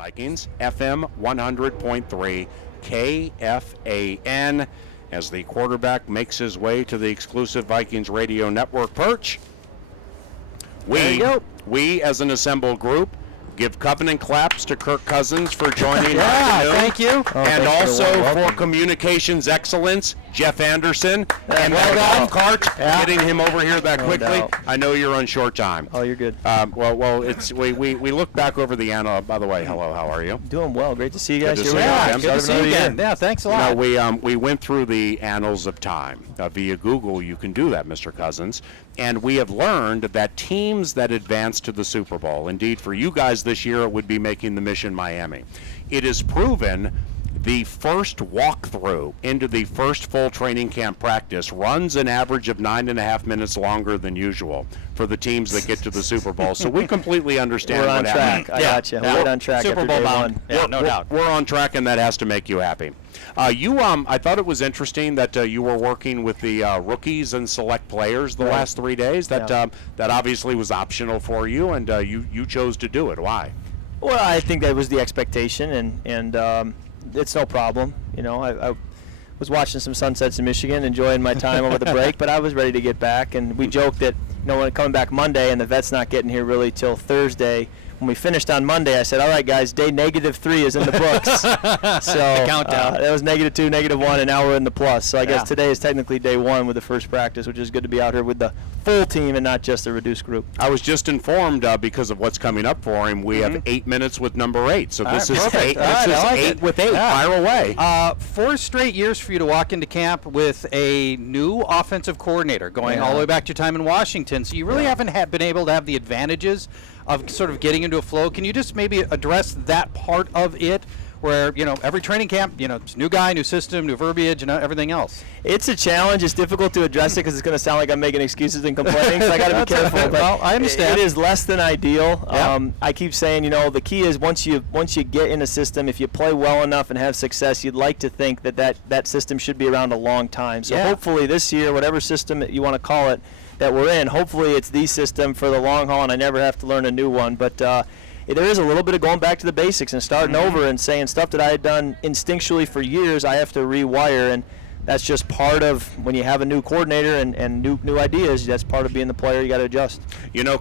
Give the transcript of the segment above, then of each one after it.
Vikings, FM 100.3 KFAN, as the quarterback makes his way to the exclusive Vikings radio network perch. We as an assembled group, give covenant claps to Kirk Cousins for joining our afternoon. Thank you. And also for communications excellence, Jeff Anderson, and the golf cart, getting him over here that quickly. I know you're on short time. Oh, you're good. Well, it's we look back over the annal. By the way, hello, how are you? Doing well. Great to see you guys. Good to see you again. Yeah, thanks a lot. We went through the annals of time. Via Google, you can do that, Mr. Cousins. And we have learned that teams that advance to the Super Bowl, indeed for you guys this year, it would be making the Mission Miami. It is proven the first walkthrough into the first full training camp practice runs an average of 9.5 minutes longer than usual for the teams that get to the Super Bowl. So we completely understand what happened. We're on track. I got you. We're on track. Super Bowl bound. Yeah, no doubt. We're on track, and that has to make you happy. I thought it was interesting that you were working with the rookies and select players the last 3 days. That obviously was optional for you, and you chose to do it. Why? Well, I think that was the expectation, and it's no problem. You know, I was watching some sunsets in Michigan, enjoying my time over the break, but I was ready to get back. And we joked that, when coming back Monday and the vet's not getting here really till Thursday. When we finished on Monday, I said, all right, guys, day -3 is in the books. So countdown. That was -2, -1, and now we're in the plus. So I guess today is technically day 1 with the first practice, which is good to be out here with the full team and not just a reduced group. I was just informed because of what's coming up for him. We have 8 minutes with number 8. So this is perfect. 8. This is like 8 it. with 8. Yeah. Fire away. 4 straight years for you to walk into camp with a new offensive coordinator, going all the way back to your time in Washington. So you really haven't been able to have the advantages of sort of getting into a flow. Can you just maybe address that part of it, where every training camp, it's new guy, new system, new verbiage, and everything else? It's a challenge. It's difficult to address it because it's going to sound like I'm making excuses and complaining. So I got to be careful. But well, I understand. It is less than ideal. I keep saying, the key is once you get in a system, if you play well enough and have success, you'd like to think that system should be around a long time. So hopefully this year, whatever system you want to call it that we're in, hopefully it's the system for the long haul, and I never have to learn a new one. But there is a little bit of going back to the basics and starting over and saying stuff that I had done instinctually for years, I have to rewire, and that's just part of when you have a new coordinator and new ideas. That's part of being the player. You got to adjust.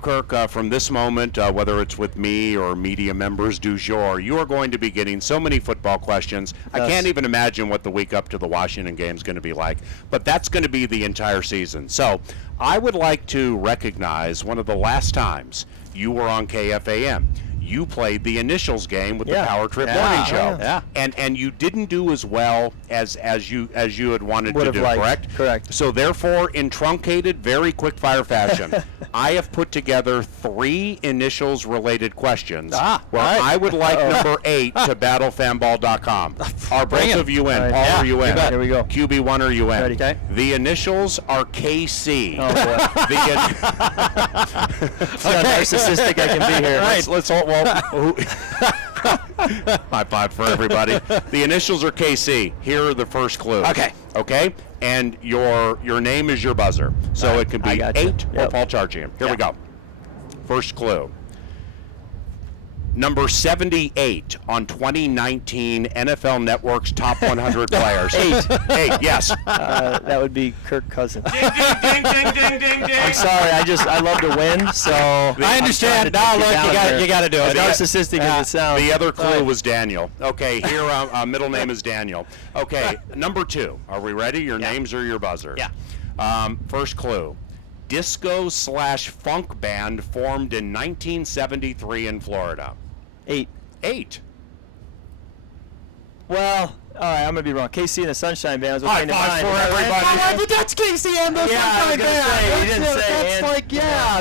Kirk, from this moment, whether it's with me or media members du jour, you are going to be getting so many football questions. I can't even imagine what the week up to the Washington game is going to be like, but that's going to be the entire season. So I would like to recognize one of the last times you were on KFAN. You played the initials game with the Power Trip Morning Show, and you didn't do as well as you had wanted to do. Correct. So therefore, in truncated, very quick fire fashion, I have put together 3 initials related questions. I would like number 8 to battlefanball.com. Are both of you in? Paul, are you in? Here we go. QB1, are you in? Ready. Okay. The initials are KC. Oh boy. How narcissistic I can be here. Right. Let's all. High five for everybody. The initials are KC. Here are the first clues. Okay. And your name is your buzzer. So it can be 8 or Paul Chargian. Here we go. First clue. Number 78 on 2019 NFL Network's Top 100 Players. 8, yes. That would be Kirk Cousins. Ding, ding, ding, ding, ding, ding. I'm sorry. I love to win, so I understand. Now look, you got to do it. As narcissistic as it sounds. The other clue was Daniel. Okay, here middle name is Daniel. Okay, number 2. Are we ready? Your names are your buzzer. Yeah. First clue. Disco/funk band formed in 1973 in Florida. 8. Well, all right, I'm going to be wrong. KC and the Sunshine Band was what came to mind. For everybody. But that's Casey and the Sunshine Band.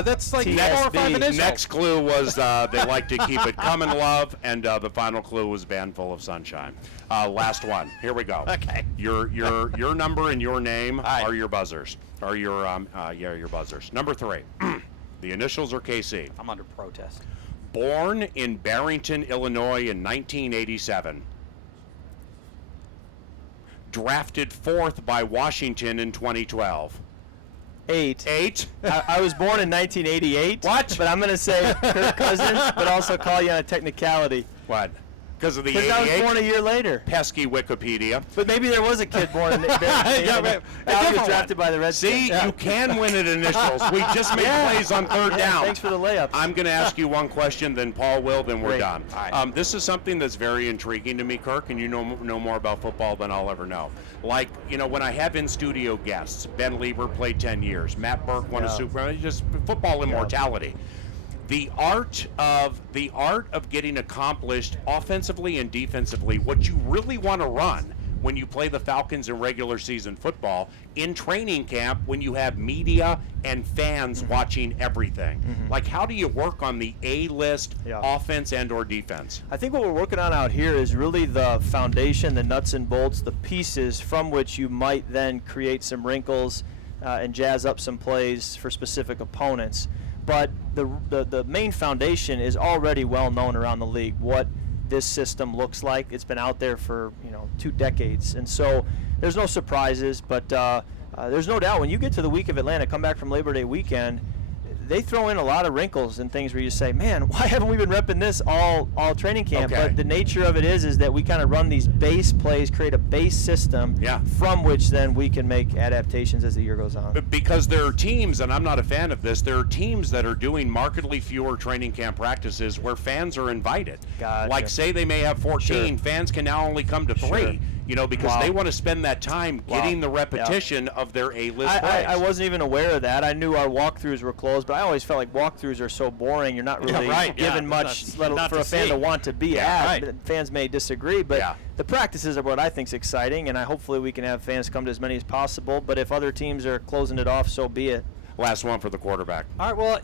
That's like 4 or 5 initials. Next clue was they like to keep it come and love, and the final clue was Band Full of Sunshine. Last one. Here we go. Okay. Your number and your name are your buzzers. Are your your buzzers. Number 3. The initials are KC. I'm under protest. Born in Barrington, Illinois in 1987. Drafted 4th by Washington in 2012. 8. I was born in 1988. What? But I'm going to say Kirk Cousins, but also call you on a technicality. What? Because of the Because I was 88 born a year later. pesky Wikipedia. But maybe there was a kid born in the he was drafted by the Redskins. See, you can win at initials. We just made plays on third down. Thanks for the layup. I'm going to ask you one question, then Paul will, then we're Great. done. All right. This is something that's very intriguing to me, Kirk, and you know more about football than I'll ever know. Like, when I have in-studio guests, Ben Lieber played 10 years, Matt Burke won a Super Bowl, just football immortality. The art of getting accomplished offensively and defensively, what you really want to run when you play the Falcons in regular season football, in training camp when you have media and fans watching everything. Like, how do you work on the A-list offense and or defense? I think what we're working on out here is really the foundation, the nuts and bolts, the pieces from which you might then create some wrinkles and jazz up some plays for specific opponents. But the main foundation is already well known around the league, what this system looks like. It's been out there for 2 decades, and so there's no surprises. But there's no doubt when you get to the week of Atlanta, come back from Labor Day weekend, they throw in a lot of wrinkles and things where you say, man, why haven't we been repping this all training camp? Okay. But the nature of it is that we kind of run these base plays, create a base system from which then we can make adaptations as the year goes on. Because there are teams, and I'm not a fan of this, there are teams that are doing markedly fewer training camp practices where fans are invited. Gotcha. Like, say they may have 14, fans can now only come to 3. Because they want to spend that time getting the repetition of their A-list plays. I wasn't even aware of that. I knew our walkthroughs were closed, but I always felt like walkthroughs are so boring. You're not really given much for a fan to want to be at. Right. Fans may disagree, but the practices are what I think is exciting, and hopefully we can have fans come to as many as possible. But if other teams are closing it off, so be it. Last one for the quarterback. All right, well,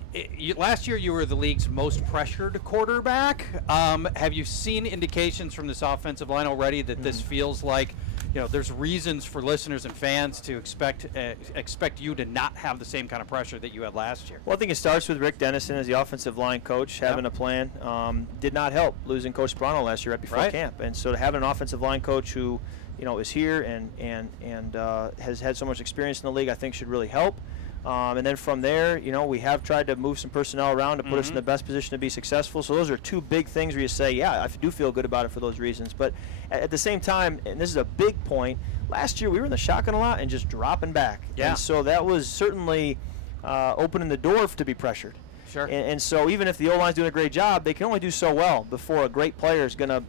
last year you were the league's most pressured quarterback. Have you seen indications from this offensive line already that this feels like, there's reasons for listeners and fans to expect you to not have the same kind of pressure that you had last year? Well, I think it starts with Rick Dennison as the offensive line coach, having a plan. Did not help losing Coach Sperano last year right before camp. And so to have an offensive line coach who, is here and has had so much experience in the league, I think should really help. And then from there, we have tried to move some personnel around to put us in the best position to be successful. So those are 2 big things where you say, I do feel good about it for those reasons. But at the same time, and this is a big point, last year we were in the shotgun a lot and just dropping back. Yeah. And so that was certainly opening the door to be pressured. Sure. And so even if the O-line's doing a great job, they can only do so well before a great player is going to,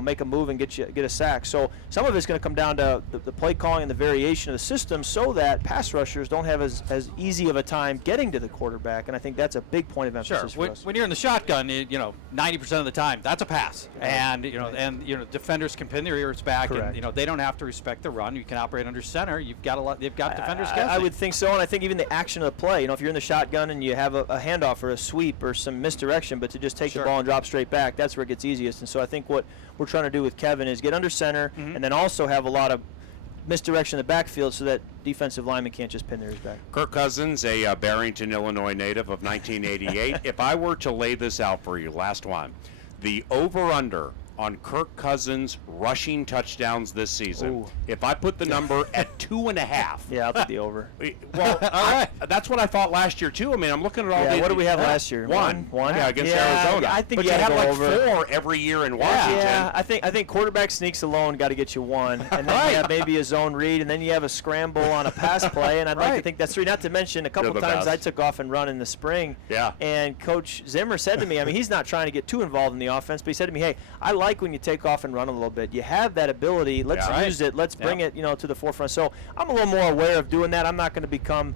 make a move and get a sack. So some of it's going to come down to the play calling and the variation of the system so that pass rushers don't have as easy of a time getting to the quarterback. And I think that's a big point of emphasis for us. When you're in the shotgun, 90% of the time that's a pass, and defenders can pin their ears back, Correct. and they don't have to respect the run. You can operate under center. They've got defenders guessing. I would think so, and I think even the action of the play. If you're in the shotgun and you have a handoff or a sweep or some misdirection, but to just take the ball and drop straight back, that's where it gets easiest. And so I think what we're trying to do with Kevin is get under center and then also have a lot of misdirection in the backfield so that defensive linemen can't just pin theirs back. Kirk Cousins, a Barrington, Illinois native of 1988. If I were to lay this out for you, last one, the over-under on Kirk Cousins rushing touchdowns this season. If I put the number at 2.5. Yeah, I'll take the over. Well, all right. That's what I thought last year too. I mean, I'm looking at all. What did we have last year? One. Yeah, against Arizona. I think but you had go like over. 4 every year in Washington. Yeah, I think quarterback sneaks alone got to get you 1, and then you have maybe a zone read, and then you have a scramble on a pass play, and I'd like to think that's 3. Not to mention a couple times I took off and run in the spring. Yeah. And Coach Zimmer said to me, I mean, he's not trying to get too involved in the offense, but he said to me, hey, I like when you take off and run a little bit. You have that ability. Let's use it. Let's bring it, to the forefront. So I'm a little more aware of doing that. I'm not going to become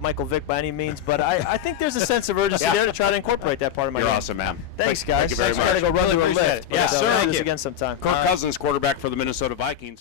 Michael Vick by any means, but I think there's a sense of urgency there to try to incorporate that part of my game. You're awesome, man. Thanks, guys. Thank you very much. I got to go run to a lift. Yes, sir. Do this again sometime. Kirk Cousins, quarterback for the Minnesota Vikings.